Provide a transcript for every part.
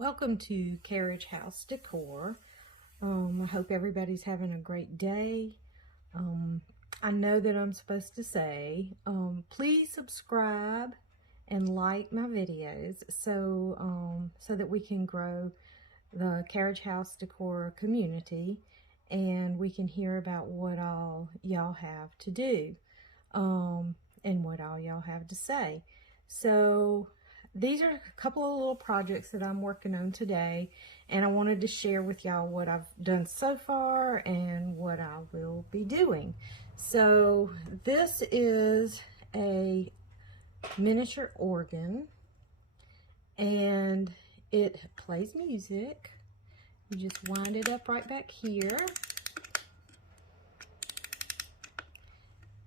Welcome to Carriage House Decor. I hope everybody's having a great day. I know that I'm supposed to say, please subscribe and like my videos so that we can grow the Carriage House Decor community and we can hear about what all y'all have to do and what all y'all have to say. So these are a couple of little projects that I'm working on today, and I wanted to share with y'all what I've done so far and what I will be doing. So this is a miniature organ, and it plays music. You just wind it up right back here,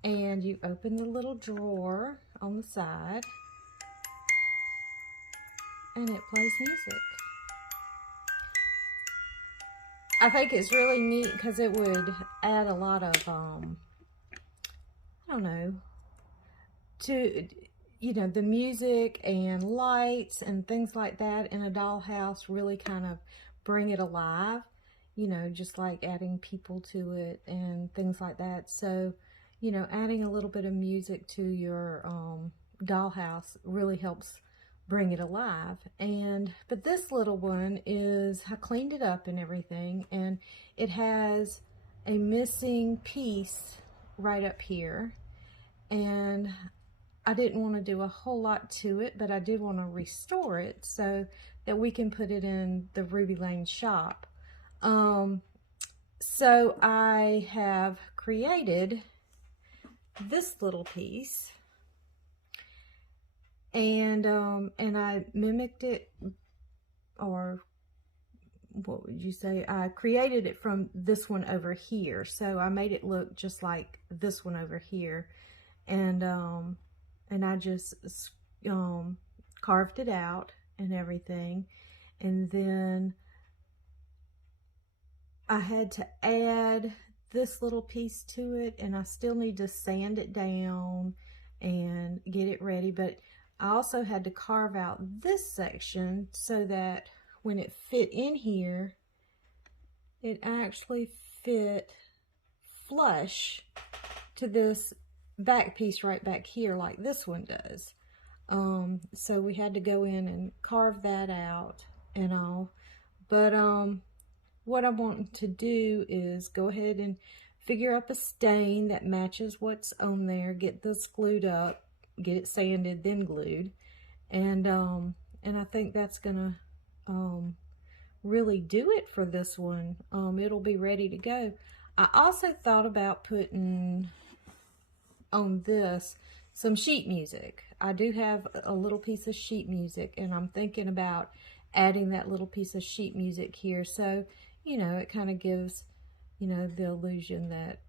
and you open the little drawer on the side, and it plays music. I think it's really neat because it would add a lot of, I don't know, to, the music and lights and things like that in a dollhouse really kind of bring it alive, just like adding people to it and things like that. So, adding a little bit of music to your dollhouse really helps bring it alive. But this little one I cleaned it up and everything, and it has a missing piece right up here, and I didn't want to do a whole lot to it, but I did want to restore it so that we can put it in the Ruby Lane shop. So I have created this little piece, and I mimicked it, or what would you say? I created it from this one over here. So I made it look just like this one over here, and I just carved it out and everything, and then I had to add this little piece to it, and I still need to sand it down and get it ready, but I also had to carve out this section so that when it fit in here, it actually fit flush to this back piece right back here like this one does. So we had to go in and carve that out and all. But what I want to do is go ahead and figure up a stain that matches what's on there, get this glued up, get it sanded, then glued, and I think that's gonna really do it for this one. It'll be ready to go. I also thought about putting on this some sheet music. I do have a little piece of sheet music, and I'm thinking about adding that little piece of sheet music here, so it kind of gives the illusion that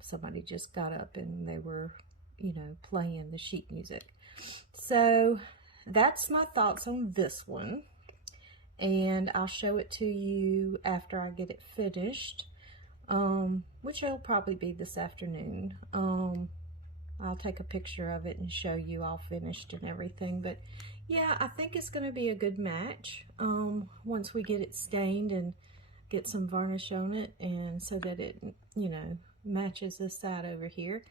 somebody just got up and they were playing the sheet music. So that's my thoughts on this one, and I'll show it to you after I get it finished, which will probably be this afternoon. I'll take a picture of it and show you all finished and everything. But yeah, I think it's going to be a good match once we get it stained and get some varnish on it, and so that it matches this side over here.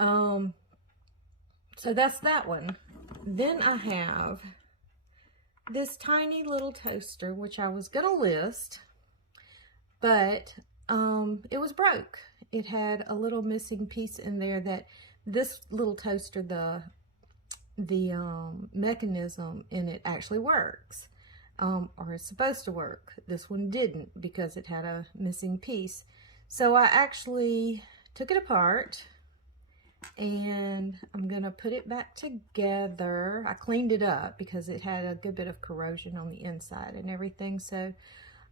So that's that one. Then I have this tiny little toaster, which I was gonna list, but it was broke. It had a little missing piece in there. That this little toaster, the mechanism in it actually works, or is supposed to work. This one didn't because it had a missing piece. So I actually took it apart, and I'm gonna put it back together. I cleaned it up because it had a good bit of corrosion on the inside and everything. So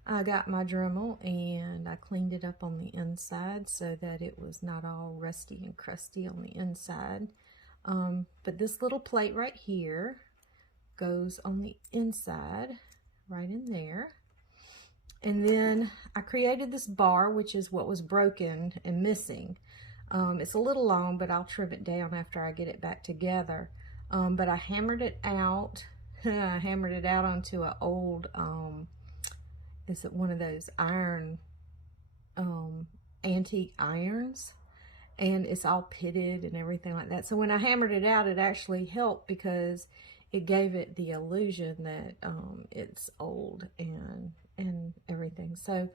I got my Dremel and I cleaned it up on the inside so that it was not all rusty and crusty on the inside. But this little plate right here goes on the inside, right in there. And then I created this bar, which is what was broken and missing. It's a little long, but I'll trim it down after I get it back together. But I hammered it out I hammered it out onto an old, is it one of those iron, antique irons? And it's all pitted and everything like that. So when I hammered it out, it actually helped because it gave it the illusion that it's old and everything. So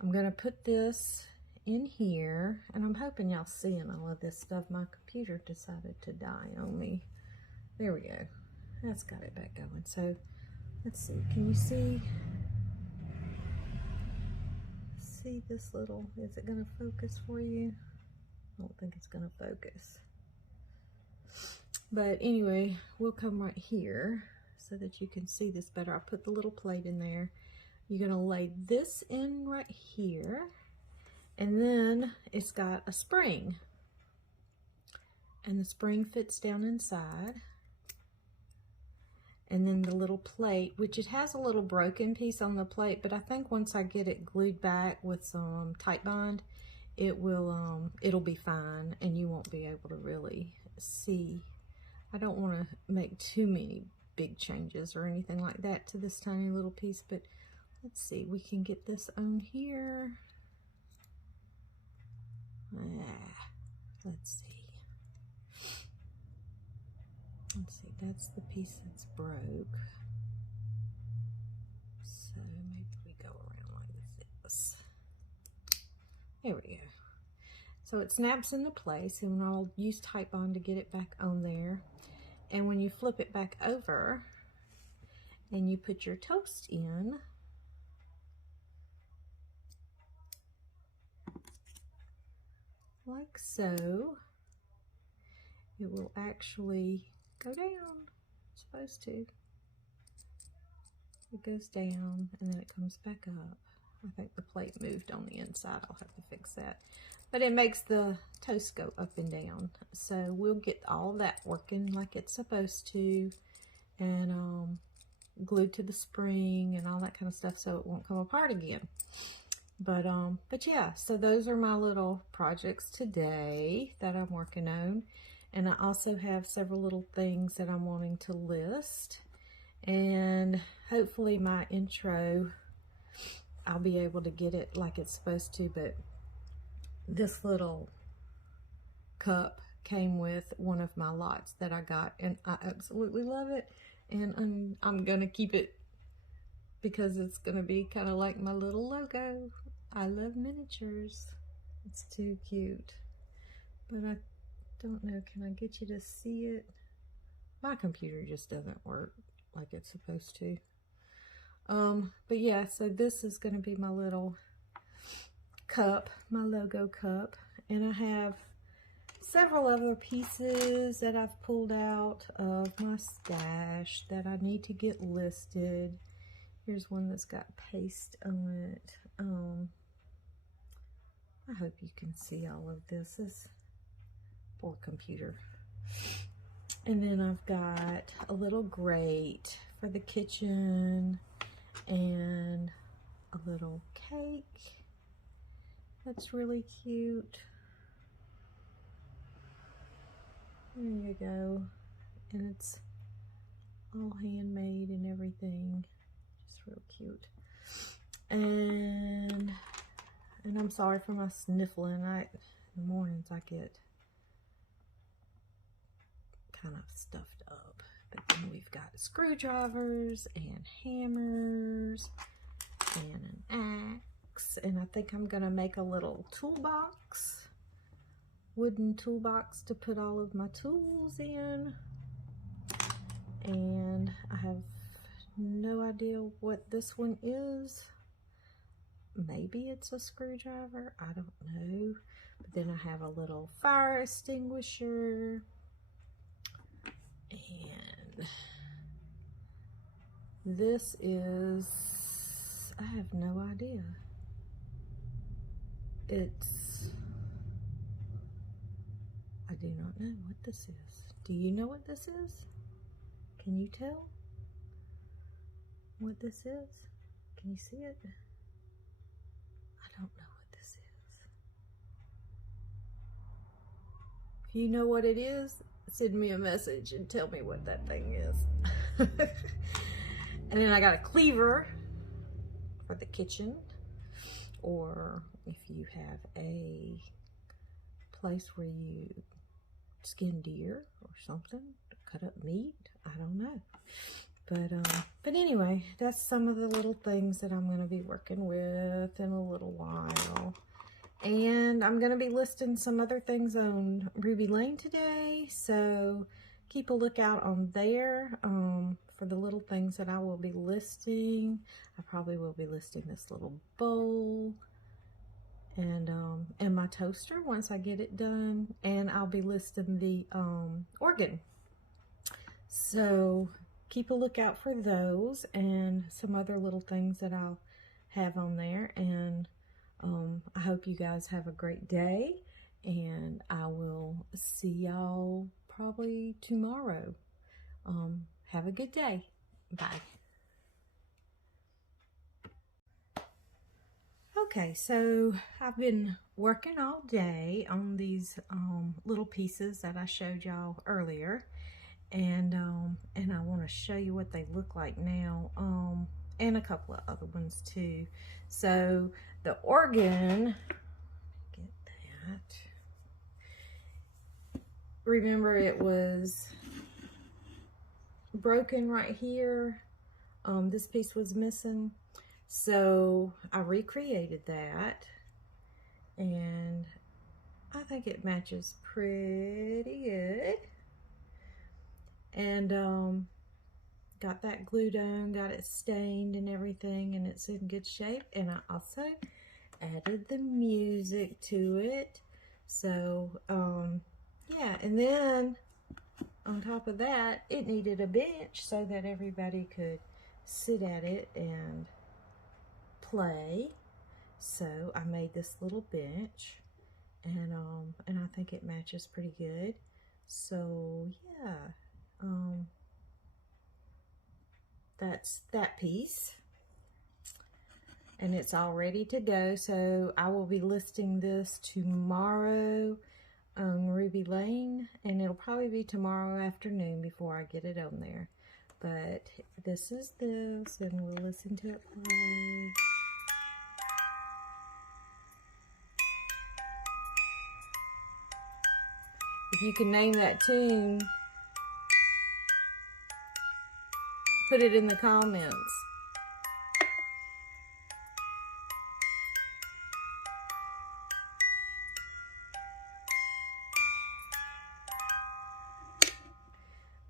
I'm gonna put this in here, and I'm hoping y'all seeing all of this stuff. My computer decided to die on me. There we go. That's got it back going. So let's see. Can you see this little? Is it gonna focus for you? I don't think it's gonna focus. But anyway, we'll come right here so that you can see this better. I put the little plate in there. You're gonna lay this in right here, and then it's got a spring, and the spring fits down inside. And then the little plate, which it has a little broken piece on the plate, but I think once I get it glued back with some Titebond, it'll be fine, and you won't be able to really see. I don't want to make too many big changes or anything like that to this tiny little piece, but let's see, we can get this on here. Let's see, that's the piece that's broke. So maybe we go around like this. There we go. So it snaps into place, and I'll use Titebond to get it back on there. And when you flip it back over and you put your toast in, like so, it will actually go down. It's supposed to. It goes down and then it comes back up. I think the plate moved on the inside. I'll have to fix that. But it makes the toast go up and down. So we'll get all of that working like it's supposed to, and glued to the spring and all that kind of stuff so it won't come apart again. But yeah, so those are my little projects today that I'm working on. And I also have several little things that I'm wanting to list. And hopefully my intro, I'll be able to get it like it's supposed to. But this little cup came with one of my lots that I got, and I absolutely love it. And I'm gonna keep it because it's gonna be kind of like my little logo. I love miniatures. It's too cute. But I don't know, can I get you to see it? My computer just doesn't work like it's supposed to. But yeah, so this is gonna be my little cup, my logo cup, and I have several other pieces that I've pulled out of my stash that I need to get listed. Here's one that's got paste on it. I hope you can see all of this. This poor computer. And then I've got a little grate for the kitchen and a little cake that's really cute. There you go. And it's all handmade and everything. Just real cute. And I'm sorry for my sniffling. In the mornings I get kind of stuffed up. But then we've got screwdrivers and hammers and an axe. And I think I'm gonna make a little toolbox, wooden toolbox to put all of my tools in. And I have no idea what this one is. Maybe it's a screwdriver, I don't know. But then I have a little fire extinguisher, and this is, I have no idea. I do not know what this is. Do you know what this is? Can you tell what this is? Can you see it? I don't know what this is. If you know what it is, send me a message and tell me what that thing is. And then I got a cleaver for the kitchen, or if you have a place where you skin deer or something, cut up meat, I don't know. But anyway, that's some of the little things that I'm going to be working with in a little while. And I'm going to be listing some other things on Ruby Lane today, so keep a lookout on there for the little things that I will be listing. I probably will be listing this little bowl and my toaster once I get it done, and I'll be listing the organ. So keep a lookout for those and some other little things that I'll have on there. And I hope you guys have a great day, and I will see y'all probably tomorrow. Have a good day. Bye. Okay, so I've been working all day on these little pieces that I showed y'all earlier. And I want to show you what they look like now, and a couple of other ones too. So the organ, get that. Remember, it was broken right here. This piece was missing, so I recreated that, and I think it matches pretty good. And got that glued on, got it stained and everything, and it's in good shape. And I also added the music to it. So yeah, and then on top of that, it needed a bench so that everybody could sit at it and play. So I made this little bench, and I think it matches pretty good. So yeah. That's that piece, and it's all ready to go. So I will be listing this tomorrow on Ruby Lane, and it'll probably be tomorrow afternoon before I get it on there. But this is this, and we'll listen to it play. If you can name that tune, put it in the comments.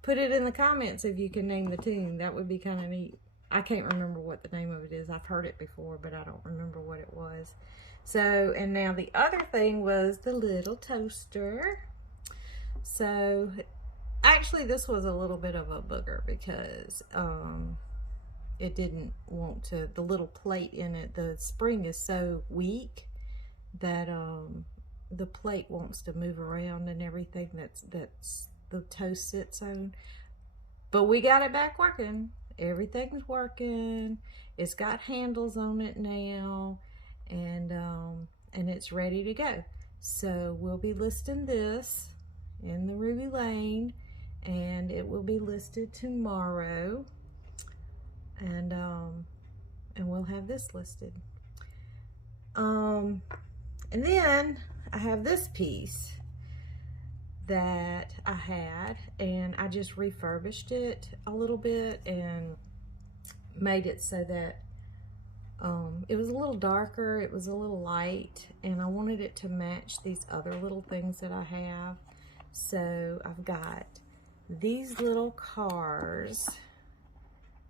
Put it in the comments if you can name the tune. That would be kind of neat. I can't remember what the name of it is. I've heard it before, but I don't remember what it was. So, and now the other thing was the little toaster. So actually, this was a little bit of a booger because it didn't want to, the little plate in it, the spring is so weak that the plate wants to move around and everything that's the toast sits on. But we got it back working. Everything's working. It's got handles on it now, and it's ready to go. So we'll be listing this in the Ruby Lane, and it will be listed tomorrow, and we'll have this listed. And then I have this piece that I had, and I just refurbished it a little bit and made it so that it was a little darker, it was a little light, and I wanted it to match these other little things that I have. So I've got these little cars.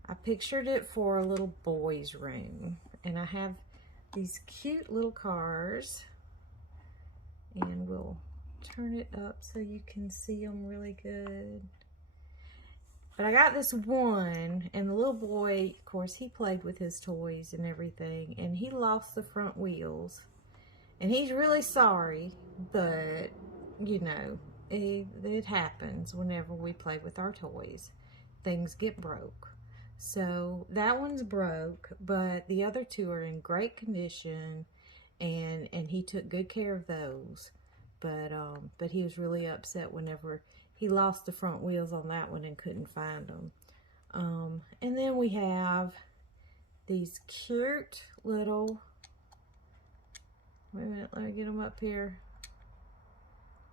I pictured it for a little boy's room, and I have these cute little cars, and we'll turn it up so you can see them really good. But I got this one, and the little boy, of course, he played with his toys and everything, and he lost the front wheels, and he's really sorry, but you know, it happens whenever we play with our toys. Things get broke. So that one's broke, but the other two are in great condition, and he took good care of those. But he was really upset whenever he lost the front wheels on that one and couldn't find them. And then we have these cute little, wait a minute, let me get them up here,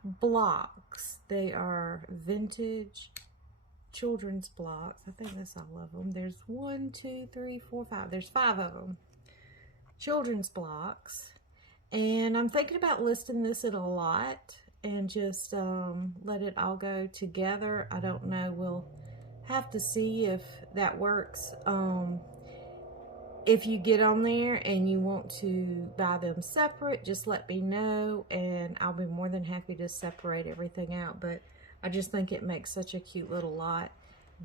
blocks. They are vintage children's blocks. I think that's all of them. There's 1, 2, 3, 4, 5. There's 5 of them. Children's blocks. And I'm thinking about listing this at a lot and just let it all go together. I don't know. We'll have to see if that works. If you get on there and you want to buy them separate, just let me know and I'll be more than happy to separate everything out. But I just think it makes such a cute little lot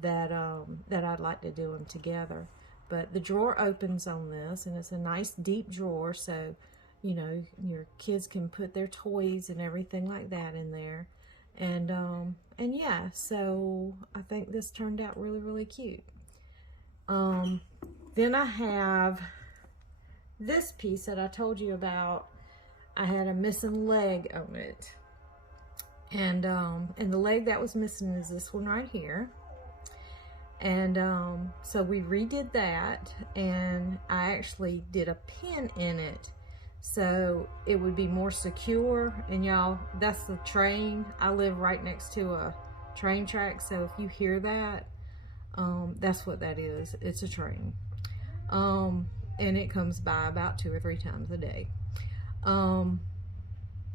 that that I'd like to do them together. But the drawer opens on this, and it's a nice deep drawer, so you know your kids can put their toys and everything like that in there. And yeah, so I think this turned out really, really cute. Then I have this piece that I told you about. I had a missing leg on it. And the leg that was missing is this one right here. And so we redid that, and I actually did a pin in it so it would be more secure. And y'all, that's the train. I live right next to a train track, so if you hear that, that's what that is. It's a train. And it comes by about 2 or 3 times a day.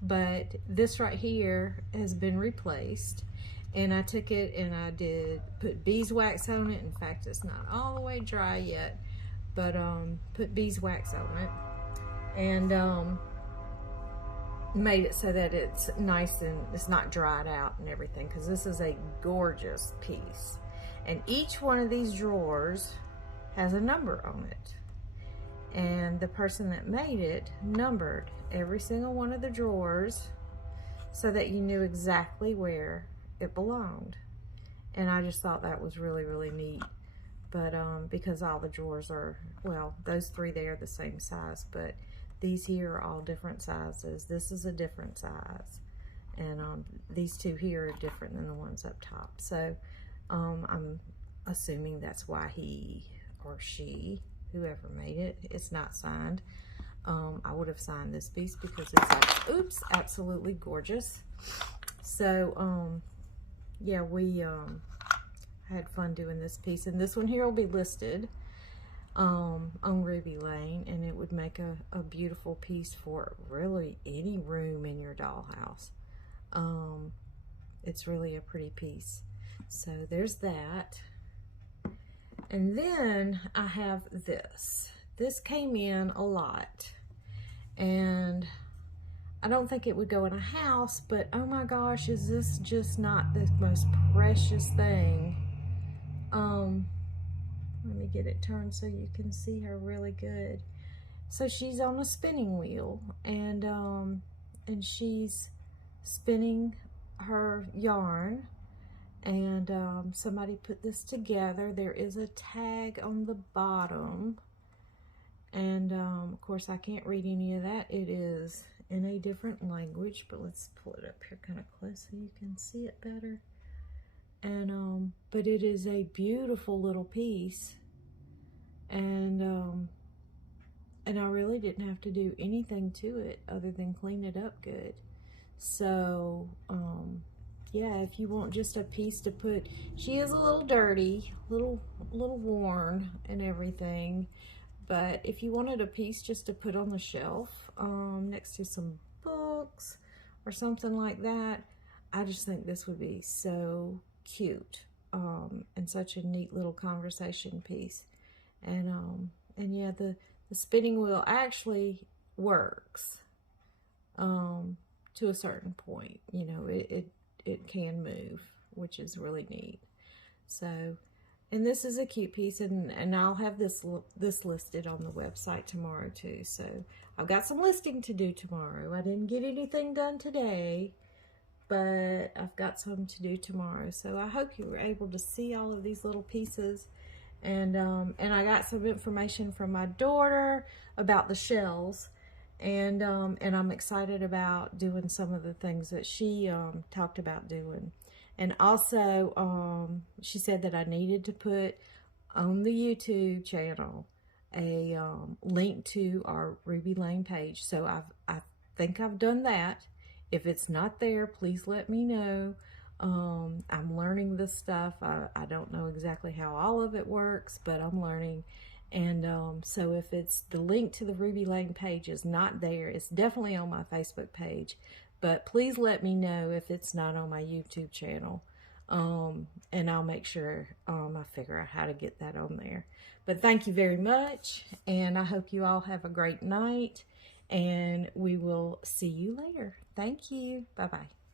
But this right here has been replaced, and I took it and I did put beeswax on it. In fact, it's not all the way dry yet, but put beeswax on it and made it so that it's nice and it's not dried out and everything, because this is a gorgeous piece. And each one of these drawers has a number on it, and the person that made it numbered every single one of the drawers so that you knew exactly where it belonged. And I just thought that was really, really neat. But because all the drawers are, well, those 3 there are the same size, but these here are all different sizes. This is a different size, and these 2 here are different than the ones up top. So I'm assuming that's why he or she, whoever made it, it's not signed. I would have signed this piece because it's like, oops, absolutely gorgeous. So yeah, we had fun doing this piece, and this one here will be listed on Ruby Lane, and it would make a beautiful piece for really any room in your dollhouse. It's really a pretty piece. So there's that. And then I have this. This came in a lot, and I don't think it would go in a house, but oh my gosh, is this just not the most precious thing? Let me get it turned so you can see her really good. So she's on a spinning wheel, and she's spinning her yarn, and somebody put this together. There is a tag on the bottom, and of course I can't read any of that. It is in a different language, but let's pull it up here kind of close so you can see it better. And but it is a beautiful little piece, and I really didn't have to do anything to it other than clean it up good. So yeah, if you want just a piece to put, she is a little dirty, little worn and everything, but if you wanted a piece just to put on the shelf next to some books or something like that, I just think this would be so cute, and such a neat little conversation piece. And yeah, the spinning wheel actually works to a certain point. You know, it can move, which is really neat. So, and this is a cute piece, and I'll have this listed on the website tomorrow too. So I've got some listing to do tomorrow. I didn't get anything done today, but I've got some to do tomorrow. So I hope you were able to see all of these little pieces. And I got some information from my daughter about the shells, and I'm excited about doing some of the things that she talked about doing. And also, she said that I needed to put on the YouTube channel a link to our Ruby Lane page. So I think I've done that. If it's not there, please let me know. I'm learning this stuff. I don't know exactly how all of it works, but I'm learning. And so if it's the link to the Ruby Lane page is not there, it's definitely on my Facebook page. But please let me know if it's not on my YouTube channel. And I'll make sure I figure out how to get that on there. But thank you very much, and I hope you all have a great night, and we will see you later. Thank you. Bye-bye.